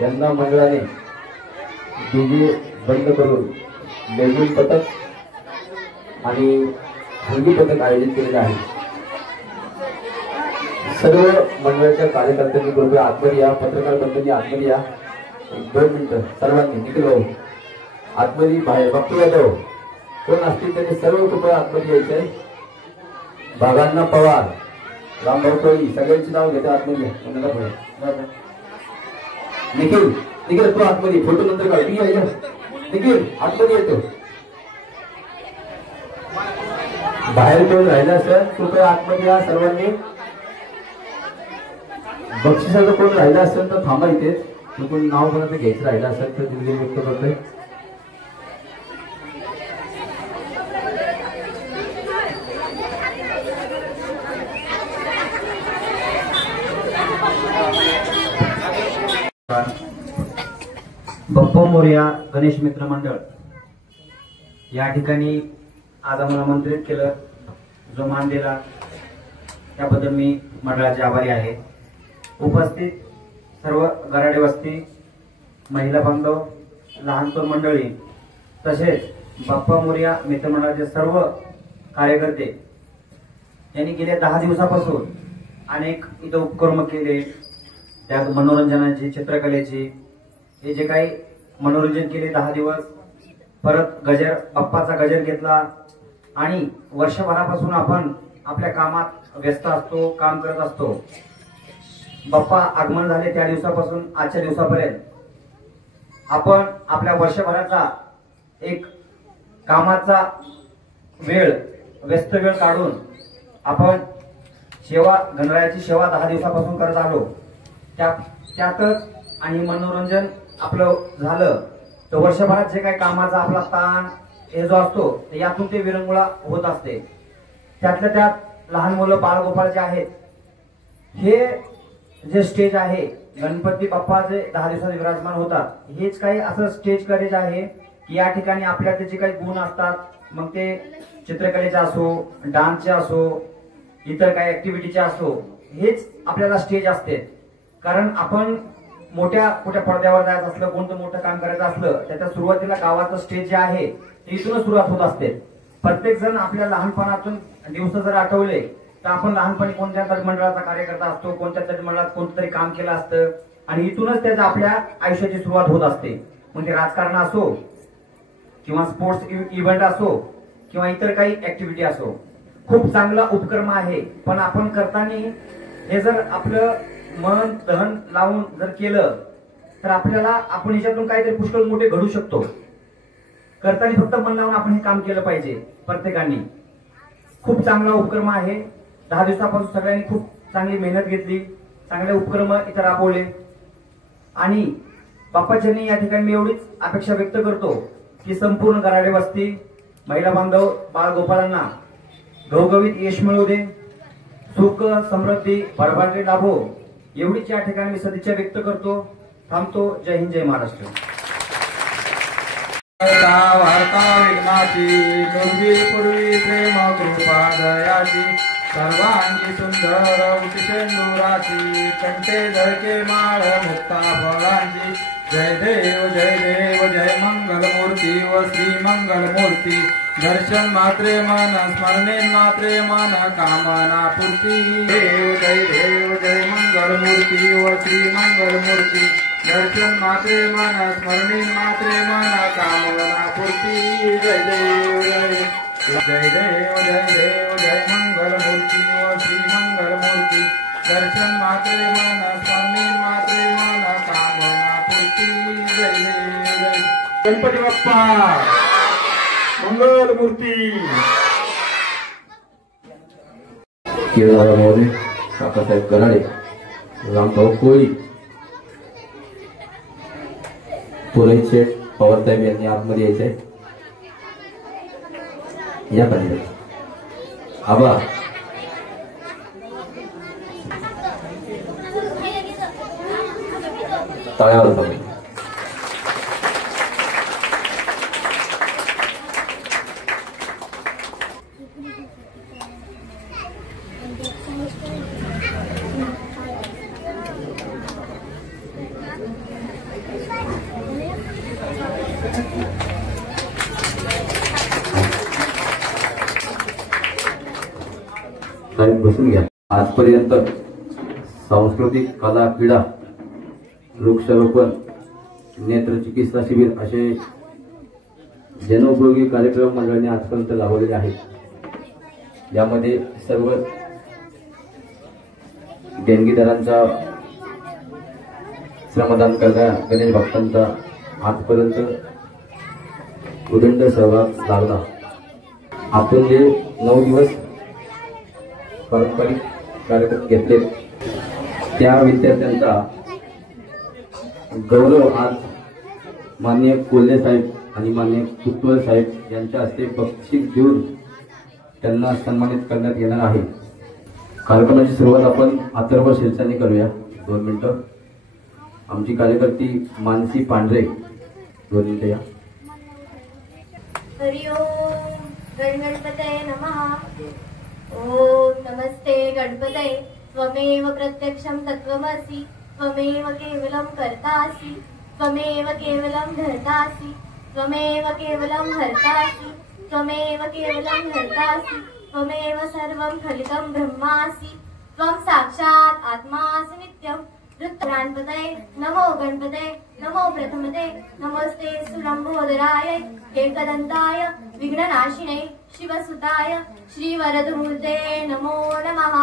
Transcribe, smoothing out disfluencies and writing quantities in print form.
यांना मंडळाने डीजे बंद करून लेझिम पथक आणि हंगी पथक आयोजित केलेले आहे। सर्व मंडळाच्या कार्यकर्त्यांनी कृपया आतमध्ये या, पत्रकार बंधूंनी आतमध्ये या। 2 मिनिटं सर्वांनी निघलो आतमध्ये बाहेर बापू यादव कोण असतील त्यांनी सर्व कृपया आतमध्ये यायचे। बागांना पवार, रामभाऊ कोळी सगळ्यांची नाव घेते आतमध्ये। निखिल निखिल तू आतमध्ये फोटो नंतर काढ। निखिल आतमध्ये येतो। बाहेर कोण राहिला असेल कृपया आतमध्ये या सर्वांनी। बक्षिसाचं कोण राहिला असेल तर थांबा इथेच। कोण नाव कोणाचं घ्यायचं राहिला असेल तर दिलगिरी व्यक्त करतोय। बप्पा मोरया गणेश मित्र मंडळ या ठिकाणी आज आम्हाला आमंत्रित केलं, जो मान दिला त्याबद्दल मी मंडळाचे आभारी आहे। उपस्थित सर्व गराडे वस्ती, महिला बांधव, लहानतोर मंडळी तसेच बप्पा मोरया मित्रमंडळाचे सर्व कार्यकर्ते यांनी गेल्या 10 दिवसापासून अनेक इथं उपक्रम केले। त्यात मनोरंजनाची, चित्रकलेची, हे जे काही मनोरंजन केले 10 दिवस। परत गजर, बाप्पाचा गजर घेतला आणि वर्षभरापासून आपण आपल्या कामात व्यस्त असतो, काम करत असतो। बाप्पा आगमन झाले त्या दिवसापासून आजच्या दिवसापर्यंत आपण आपल्या वर्षभराचा एक कामाचा वेळ, व्यस्त वेळ काढून आपण सेवा, गणरायाची सेवा 10 दिवसापासून करत आलो। त्यातच आणि मनोरंजन आपलं झालं तर वर्षभरात जे काही कामाचा आपला ताण हे जो असतो यातून ते विरंगुळा होत असते। त्यातल्या त्यात लहान मुलं बाळगोपाळ जे आहेत, हे जे स्टेज आहे गणपती बाप्पा जे 10 दिवसात विराजमान होतात, हेच काही असं स्टेज करेज आहे की या ठिकाणी आपल्या जे काही गुण असतात, मग ते चित्रकलेचे असो, डान्सचे असो, इतर काही ऍक्टिव्हिटीचे असो, हेच आपल्याला स्टेज असते। कारण आपण मोठ्या पडद्यावर जायचं असलं, कोणतं मोठं काम करायचं असलं, त्याच्या सुरुवातीला गावाचं स्टेज जे आहे इथूनच सुरुवात होत असते। प्रत्येक जण आपल्या लहानपणातून दिवस जर आठवले तर आपण लहानपणी कोणत्या तरी मंडळाचा कार्यकर्ता असतो, कोणत्या तरी मंडळात कोणतं तरी काम केलं असतं आणि इथूनच त्याच्या आपल्या आयुष्याची सुरुवात होत असते। मग ते राजकारण असो किंवा स्पोर्ट्स इव्हेंट असो किंवा इतर काही ऍक्टिव्हिटी असो, खूप चांगला उपक्रम आहे। पण आपण करताना हे जर आपलं मन धन लावून जर केलं तर आपल्याला आपण याच्यातून काहीतरी पुष्कळ मोठे घडू शकतो। करताना फक्त मन लावून आपण हे काम केलं पाहिजे प्रत्येकाने। खूप चांगला उपक्रम आहे। 10 दिवसापासून सगळ्यांनी खूप चांगली मेहनत घेतली, चांगले उपक्रम इथं राबवले आणि बाप्पाच्यांनी या ठिकाणी मी एवढीच अपेक्षा व्यक्त करतो की संपूर्ण गराडे वस्ती, महिला बांधव, बाळगोपाळांना घवघवीत यश मिळू दे, सुख समृद्धी भरभराटी लाभो, एवढीच या ठिकाणी मी सदिच्छा व्यक्त करतो। थांबतो। जय हिंद, जय महाराष्ट्र। वार्ता विघ्नाची, पूर्वी प्रेम कृपा दयाची, सर्वांगी सुंदर उतिशेंदुराची, कंठे झळके माळ मुक्ता फळांची। जय देव जय देव जय मंगल मूर्ती व श्री मंगल मूर्ती, दर्शन मात्रे मन, स्मरणे मात्रे मन, कामना पूर्ती। देव जय मंगल मूर्ती व श्री मंगल मूर्ती, दर्शन मात्रे मन, स्मरणे मात्रे मन, कामना पूर्ती। जय देव जय देव जय देव जय मंगल मूर्ती व श्री मंगल मूर्ती, दर्शन मात्रे मन, स्मरणे मात्रे मन, कामना पूर्ती। जय देव जय गणपती बाप्पा मंगल मूर्ती। केदार मोरे, काकासाहेब गराडे, रामभाऊ कोळी, पुरई शेठ, पवारसाहेब यांनी आतमध्ये यायचंय। या पाहिजे आबा तळ्यावर पाहिजे। साहेब बसून घ्या. आजपर्यंत सांस्कृतिक कला क्रीडा वृक्षारोपण नेत्रचिकित्सा शिबिर असे जनोपयोगी कार्यक्रम मंडळाने आजपर्यंत राबवलेले आहेत. यामध्ये सर्व देणगीदारांचा श्रमदान करणाऱ्या गणेश भक्तांचा आजपर्यंत उदंड सहभाग लागला. आपण जे 9 दिवस पारंपरिक कार्यक्रम घेतले त्या विद्यार्थ्यांचा गौरव आज माननीय कोल्हे साहेब आणि माननीय कुतवल साहेब यांच्या हस्ते बक्षीस देऊन त्यांना सन्मानित करण्यात येणार आहे. कार्यक्रमाची सुरुवात आपण अथर्व शिरसाने करूया. 2 मिनिटं. आमची कार्यकर्ती मानसी पांढरे 2 मिनिटं या. हरि ओम गणपतये नमः. ओम नमस्ते गणपतये. त्वमेव प्रत्यक्षं तत्त्वमसि. त्वमेव केवलं कर्तासि. त्वमेव केवलं धर्तासि. त्वमेव केवलं हर्तासि. त्वमेव केवलं हर्तासि. त्वमेव सर्वं खलितं ब्रह्मासि. त्वं साक्षात् आत्मासि नित्यं. गणपतये नमो. गणपतये नमो. प्रथमते नमस्ते सुलंबोदराय एकदंताय विघ्ननाशिने शिवसुताय श्रीवरदमूर्ते नमो नमः.